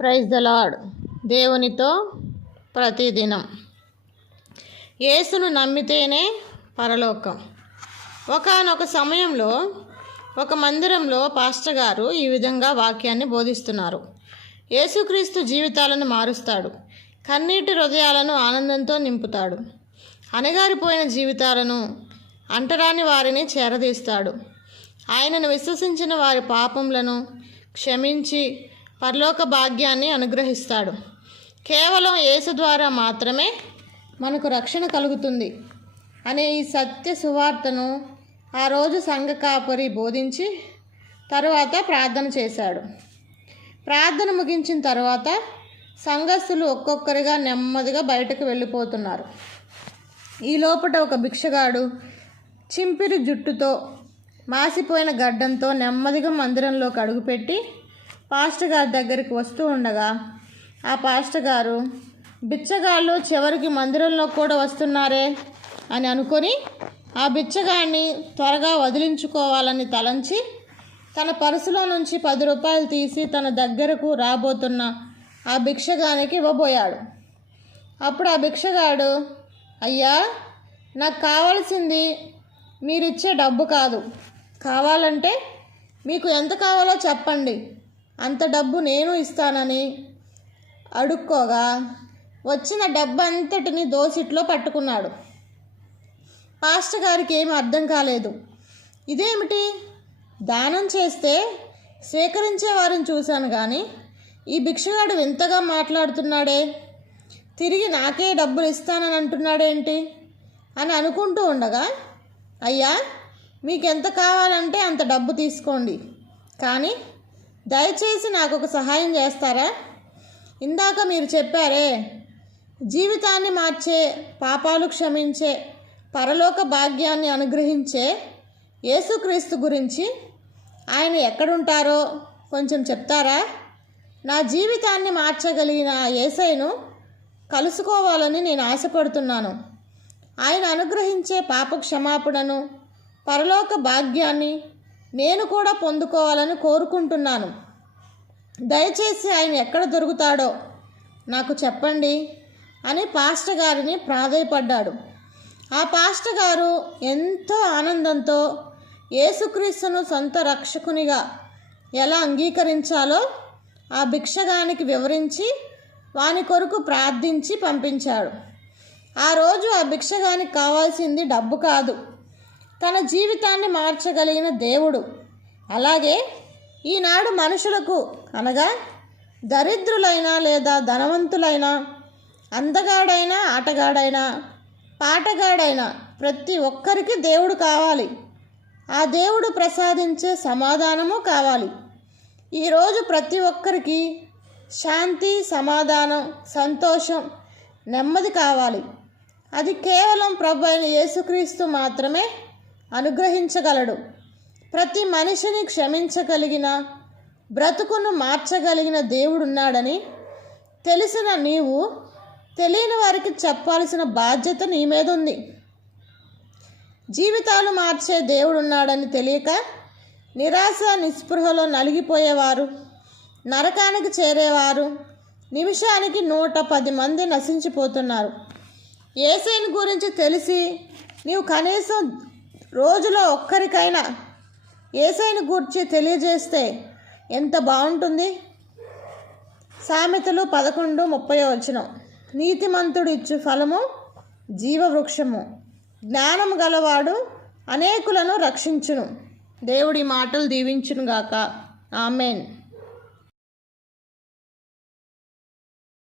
Praise the lord దేవునితో ప్రతిదినం. యేసును నమ్మితేనే పరలోకం. ఒకానొక సమయంలో ఒక మందిరంలో పాస్టర్ గారు ఈ విధంగా వాక్యాన్ని బోధిస్తున్నారు. యేసుక్రీస్తు జీవితాలను మారుస్తాడు. కన్నీటి హృదయాలను ఆనందంతో నింపుతాడు. అణగారిపోయిన జీవితాలను అంటరాని వారిని చేరదీస్తాడు. ఆయనను విశ్వసించిన వారి పాపములను క్షమించి పరలోక భాగ్యాన్ని అనుగ్రహిస్తాడు. కేవలం యేసు ద్వారా మాత్రమే మనకు రక్షణ కలుగుతుంది అనే ఈ సత్య సువార్తను ఆ రోజు సంఘ కాపరి బోధించి తరువాత ప్రార్థన చేశాడు. ప్రార్థన ముగించిన తర్వాత సంఘస్థులు ఒక్కొక్కరిగా నెమ్మదిగా బయటకు వెళ్ళిపోతున్నారు. ఈ లోపట ఒక భిక్షగాడు చింపిరి జుట్టుతో మాసిపోయిన గడ్డంతో నెమ్మదిగా మందిరంలోకి అడుగుపెట్టి పాస్టర్ గారి దగ్గరికి వస్తూ ఉండగా ఆ పాస్టర్ గారు బిచ్చగాళ్ళు చివరికి మందిరంలో కూడా వస్తున్నారే? అని అనుకొని ఆ బిచ్చగాడిని త్వరగా వదిలించుకోవాలని తలంచి తన పర్సులో నుంచి పది రూపాయలు తీసి తన దగ్గరకు రాబోతున్న ఆ భిక్షగానికి ఇవ్వబోయాడు. అప్పుడు ఆ భిక్షగాడు అయ్యా నాకు కావాల్సింది మీరిచ్చే డబ్బు కాదు. కావాలంటే మీకు ఎంత కావాలో చెప్పండి. అంత డబ్బు నేను ఇస్తానని అడుక్కోగా వచ్చిన డబ్బు అంతటిని దోసిట్లో పట్టుకున్నాడు. పాస్టర్ గారికి ఏమి అర్థం కాలేదు. ఇదేమిటి? దానం చేస్తే స్వీకరించే వారిని చూశాను కానీ ఈ భిక్షగాడు వింతగా మాట్లాడుతున్నాడే. తిరిగి నాకే డబ్బులు ఇస్తానని అంటున్నాడేంటి? అని అనుకుంటూ ఉండగా అయ్యా మీకు ఎంత కావాలంటే అంత డబ్బు తీసుకోండి. కానీ దయచేసి నాకు ఒక సహాయం చేస్తారా? ఇందాక మీరు చెప్పారే జీవితాన్ని మార్చే పాపాలు క్షమించే పరలోక భాగ్యాన్ని అనుగ్రహించే యేసుక్రీస్తు గురించి ఆయన ఎక్కడుంటారో కొంచెం చెప్తారా? నా జీవితాన్ని మార్చగలిగిన ఏసైను కలుసుకోవాలని నేను ఆశపడుతున్నాను. ఆయన అనుగ్రహించే పాప క్షమాపణను పరలోక భాగ్యాన్ని నేను కూడా పొందుకోవాలని కోరుకుంటున్నాను. దయచేసి ఆయన ఎక్కడ దొరుకుతాడో నాకు చెప్పండి అని పాస్టర్ గారిని ప్రాధేయపడ్డాడు. ఆ పాస్టర్ గారు ఎంతో ఆనందంతో యేసుక్రీస్తును సొంత రక్షకునిగా ఎలా అంగీకరించాలో ఆ భిక్షగానికి వివరించి వాని కొరకు ప్రార్థించి పంపించాడు. ఆ రోజు ఆ భిక్షగానికి కావాల్సింది డబ్బు కాదు. తన జీవితాన్ని మార్చగలిగిన దేవుడు. అలాగే ఈనాడు మనుషులకు అనగా దరిద్రులైనా లేదా ధనవంతులైనా అందగాడైనా ఆటగాడైనా పాటగాడైనా ప్రతి ఒక్కరికి దేవుడు కావాలి. ఆ దేవుడు ప్రసాదించే సమాధానము కావాలి. ఈరోజు ప్రతి ఒక్కరికి శాంతి సమాధానం సంతోషం నెమ్మది కావాలి. అది కేవలం ప్రభు అయిన యేసుక్రీస్తు మాత్రమే అనుగ్రహించగలడు. ప్రతి మనిషిని క్షమించగలిగిన బ్రతుకును మార్చగలిగిన దేవుడున్నాడని తెలిసిన నీవు తెలియని వారికి చెప్పాల్సిన బాధ్యత నీ మీద ఉంది జీవితాలు మార్చే దేవుడున్నాడని తెలియక నిరాశ నిస్పృహలో నలిగిపోయేవారు నరకానికి చేరేవారు నిమిషానికి నూట పది మంది నశించిపోతున్నారు. ఏసైని గురించి తెలిసి నీవు కనీసం రోజులో ఒక్కరికైనా ఏసైని గూర్చి తెలియజేస్తే ఎంత బాగుంటుంది? సామెతలు పదకొండు ముప్పై వచ్చిన నీతిమంతుడు ఇచ్చు ఫలము జీవవృక్షము. జ్ఞానం గలవాడు అనేకులను రక్షించును. దేవుడి మాటలు దీవించునుగాక. ఆమెన్.